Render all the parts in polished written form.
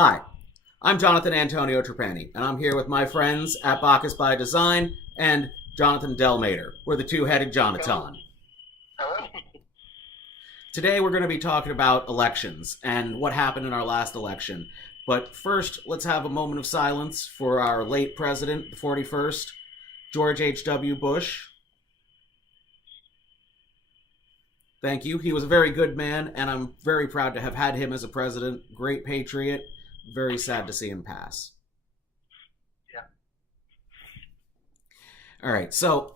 Hi, I'm Jonathan Antonio Trapani, and I'm here with my friends at Bacchus by Design and Jonathan Delmater. We're the two-headed Hello. Jonathan. Hello. Today we're going to be talking about elections and what happened in our last election. But first, let's have a moment of silence for our late president, the 41st, George H.W. Bush. Thank you. He was a very good man, and I'm very proud to have had him as a president. Great patriot. Very sad to see him pass. Yeah. All right, so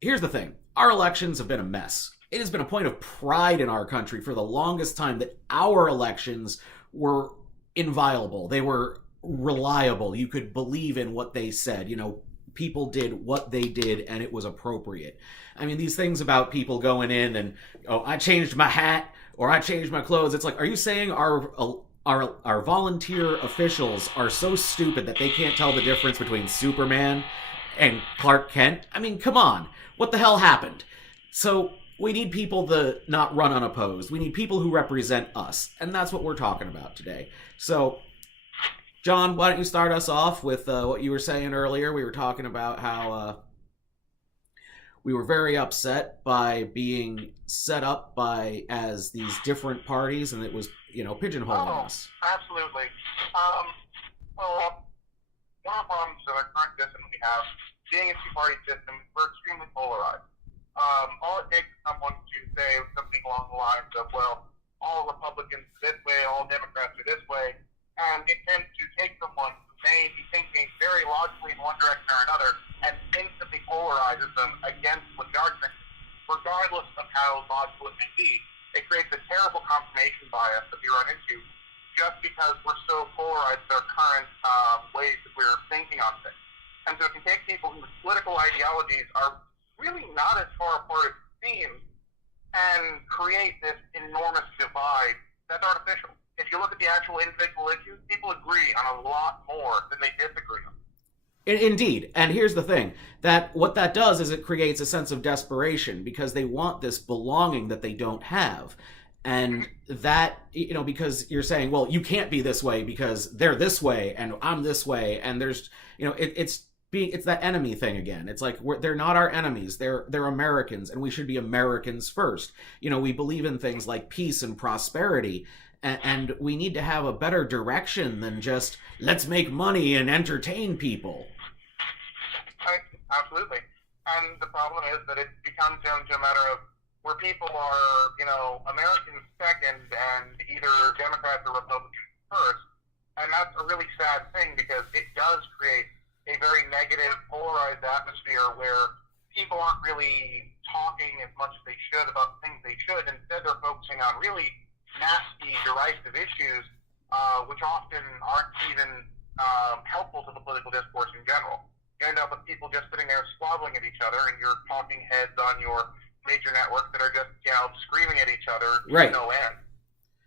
here's the thing. Our elections have been a mess. It has been a point of pride in our country for the longest time that our elections were inviolable. They were reliable. You could believe in what they said. People did what they did and it was appropriate. I mean, these things about people going in and, oh, I changed my hat or I changed my clothes. It's like, are you saying our volunteer officials are so stupid that they can't tell the difference between Superman and Clark Kent? I mean, come on. What the hell happened? So we need people to not run unopposed. We need people who represent us. And that's what we're talking about today. So, John, why don't you start us off with what you were saying earlier? We were talking about how we were very upset by being set up by as these different parties, and it was, pigeonholing Oh, us. absolutely. Well, one of the problems with our current system we have, being a two-party system, we're extremely polarized. All it takes is someone to say something along the lines of, well, all Republicans are this way, all Democrats are this way, and it tends to take someone who may be thinking very logically in one direction or another and instantly polarizes them against what the argument is, regardless of how logical it may be. It creates a terrible confirmation bias that we run into just because we're so polarized with our current ways that we're thinking on things. And so it can take people whose political ideologies are really not as far apart as it seems and create this enormous divide that's artificial. If you look at the actual individual issues, people agree on a lot more than they disagree on. Indeed, and here's the thing: that what that does is it creates a sense of desperation because they want this belonging that they don't have, and that because you're saying, well, you can't be this way because they're this way and I'm this way, and there's it's that enemy thing again. It's like they're not our enemies; they're Americans, and we should be Americans first. We believe in things like peace and prosperity, and we need to have a better direction than just let's make money and entertain people. Right? Absolutely. And the problem is that it becomes down to a matter of where people are, Americans second and either Democrats or Republicans first. And that's a really sad thing because it does create a very negative, polarized atmosphere where people aren't really talking as much as they should about things they should. Instead, they're focusing on really nasty, derisive issues, which often aren't even helpful to the political discourse in general. You end up with people just sitting there squabbling at each other, and you're talking heads on your major networks that are just, screaming at each other to Right. no end.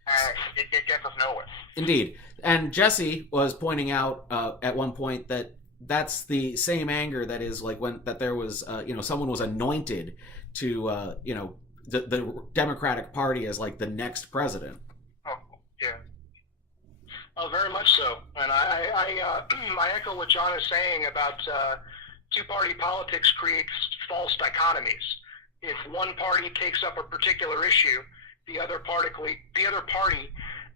And it gets us nowhere. Indeed. And Jesse was pointing out at one point that that's the same anger that is like when that there was someone was anointed to the Democratic Party as like the next president. Oh, yeah. Oh, very much so. And I echo what John is saying about two-party politics creates false dichotomies. If one party takes up a particular issue, the other party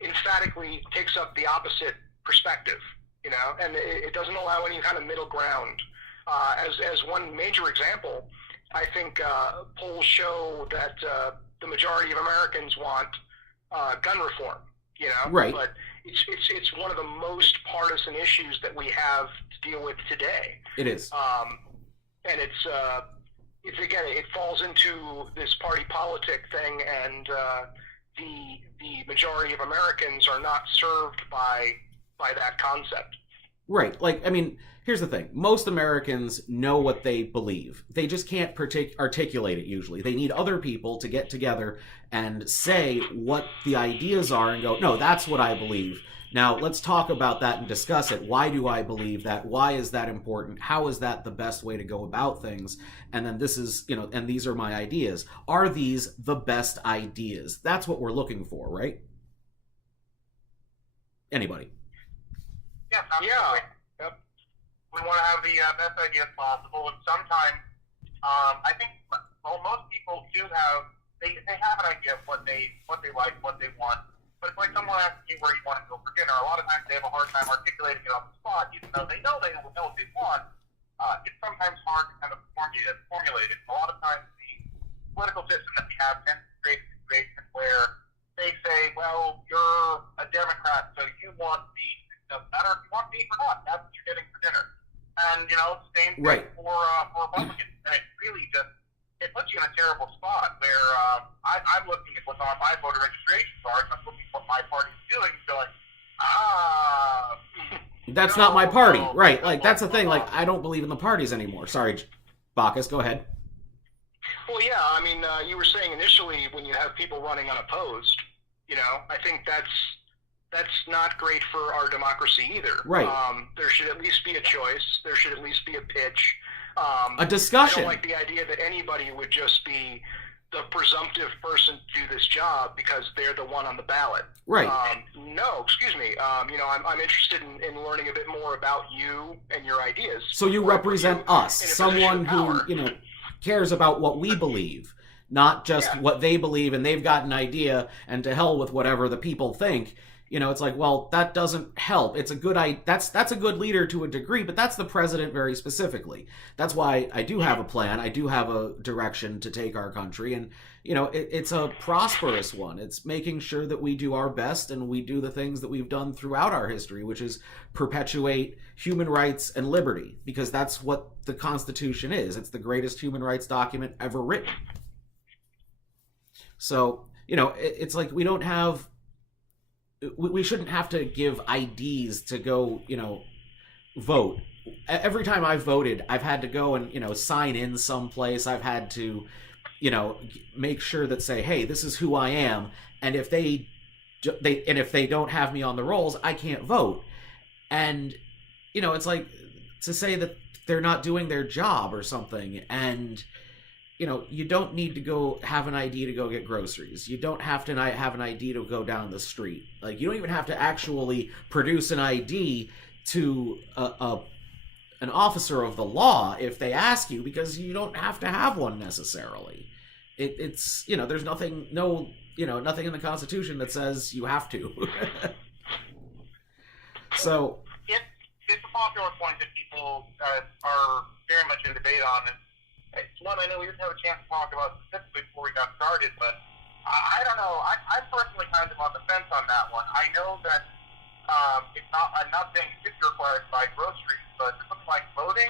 emphatically takes up the opposite perspective. And it doesn't allow any kind of middle ground. As one major example, I think polls show that the majority of Americans want gun reform. Right. But it's one of the most partisan issues that we have to deal with today. It is. And it's again, it falls into this party politic thing, and the majority of Americans are not served by that concept. Right. Like, I mean, here's the thing. Most Americans know what they believe. They just can't articulate it usually. They need other people to get together and say what the ideas are and go, no, that's what I believe. Now, let's talk about that and discuss it. Why do I believe that? Why is that important? How is that the best way to go about things? And then this is, and these are my ideas. Are these the best ideas? That's what we're looking for, right? Anybody? Yeah. Yep. We want to have the best ideas possible, and sometimes I think most people do have they have an idea of what they like, what they want. But it's like someone asking you where you want to go for dinner. A lot of times they have a hard time articulating it on the spot, even though they know what they want. It's sometimes hard to kind of formulate it. A lot of times the political system that we have tends to create a situation where they say, well, you're a Democrat, so you want beef. It doesn't matter if you want beef or not. That's what you're getting for dinner. And, same thing Right. for Republicans. And it really it puts you in a terrible spot where I'm looking at what's on my voter registration card, and I'm looking at what my party's doing, and going, That's not my party. Right. Like, that's the thing. Like, I don't believe in the parties anymore. Sorry, Bacchus, go ahead. Well, yeah, I mean, you were saying initially when you have people running unopposed, I think that's not great for our democracy either. Right. There should at least be a choice. There should at least be a pitch. A discussion. I don't like the idea that anybody would just be the presumptive person to do this job because they're the one on the ballot. Right. No, excuse me. I'm interested in learning a bit more about you and your ideas. So you represent us, someone who, cares about what we believe, not just what they believe, and they've got an idea, and to hell with whatever the people think. It's like, well, that doesn't help. It's a good that's a good leader to a degree, but that's the president very specifically. That's why I do have a plan. I do have a direction to take our country, and it's a prosperous one. It's making sure that we do our best and we do the things that we've done throughout our history, which is perpetuate human rights and liberty, because that's what the Constitution is. It's the greatest human rights document ever written. So, it's like we don't have we shouldn't have to give IDs to go, vote. Every time I've voted, I've had to go and, sign in someplace. I've had to, make sure that say, hey, this is who I am. And if they don't have me on the rolls, I can't vote. And, it's like to say that they're not doing their job or something. And, you don't need to go have an ID to go get groceries. You don't have to have an ID to go down the street. Like, you don't even have to actually produce an ID to an officer of the law if they ask you, because you don't have to have one necessarily. It's there's nothing in the Constitution that says you have to. So it's a popular point that people are very much in debate on, and it's one I know we didn't have a chance to talk about specifically before we got started, but I don't know. I'm personally kind of on the fence on that one. I know that it's not. I'm not saying it's required to buy groceries, but something like voting,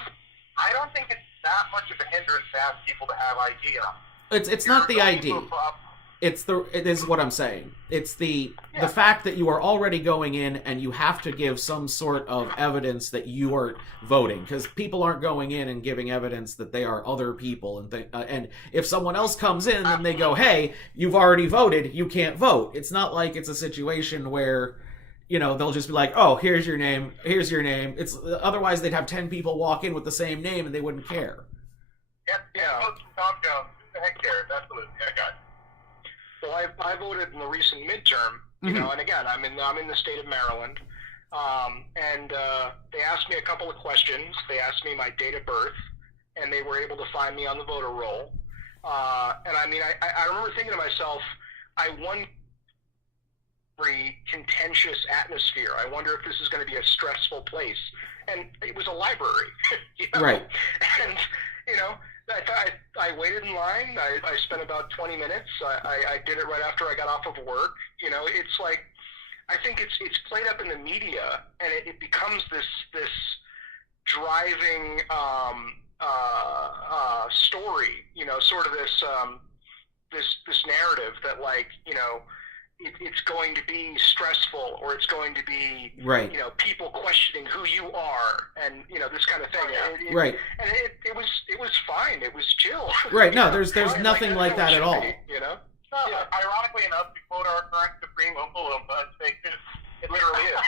I don't think it's that much of a hindrance to ask people to have ID. It's not the ID. It is what I'm saying. It's the fact that you are already going in and you have to give some sort of evidence that you are voting, because people aren't going in and giving evidence that they are other people, and if someone else comes in and they go, hey, you've already voted, you can't vote. It's not like it's a situation where they'll just be like, oh, here's your name. It's otherwise they'd have 10 people walk in with the same name and they wouldn't care. Yep, yeah. Tom Jones, who the heck cares? Absolutely, I got it. Well, I voted in the recent midterm, and again, I'm in the state of Maryland, and they asked me a couple of questions. They asked me my date of birth, and they were able to find me on the voter roll. And I mean, I remember thinking to myself, I wonder very contentious atmosphere. I wonder if this is going to be a stressful place. And it was a library, Right. And I waited in line. I spent about 20 minutes. I did it right after I got off of work. It's like, I think it's played up in the media, and it becomes this driving story. Sort of this narrative that, like, it's going to be stressful, or it's going to be, right, people questioning who you are, and this kind of thing. Right. And it was fine. It was chill. Right. No, there's nothing like that at all. Ironically enough, to quote our current Supreme Oompa Loompa, it's fake news. It literally is.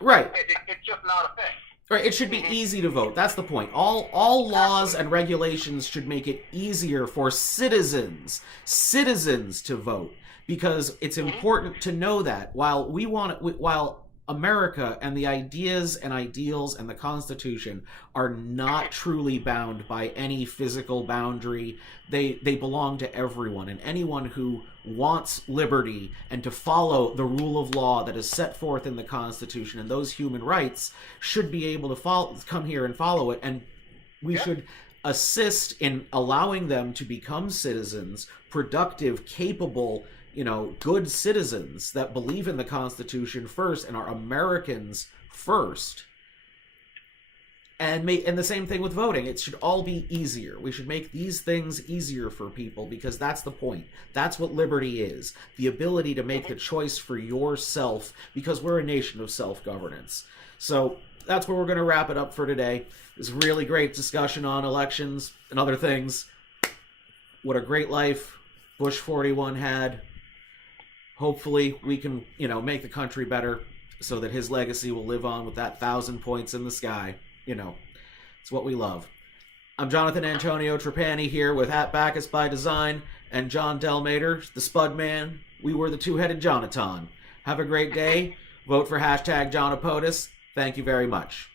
Right. It's just not a thing. Right. It should be easy to vote. That's the point. All laws and regulations should make it easier for citizens to vote. Because it's important to know that while America and the ideas and ideals and the Constitution are not truly bound by any physical boundary. They belong to everyone, and anyone who wants liberty and to follow the rule of law that is set forth in the Constitution and those human rights should be able to come here and follow it, and we should assist in allowing them to become citizens, productive, capable, good citizens that believe in the Constitution first and are Americans first. And the same thing with voting. It should all be easier. We should make these things easier for people, because that's the point. That's what liberty is. The ability to make the choice for yourself, because we're a nation of self-governance. So that's where we're going to wrap it up for today. This really great discussion on elections and other things. What a great life Bush 41 had. Hopefully we can, make the country better so that his legacy will live on with that 1,000 points in the sky. It's what we love. I'm Jonathan Antonio Trapani here with At Bacchus by Design and John Delmater, the Spud Man. We were the two-headed Jonathan. Have a great day. Vote for #JohnAPOTUS. Thank you very much.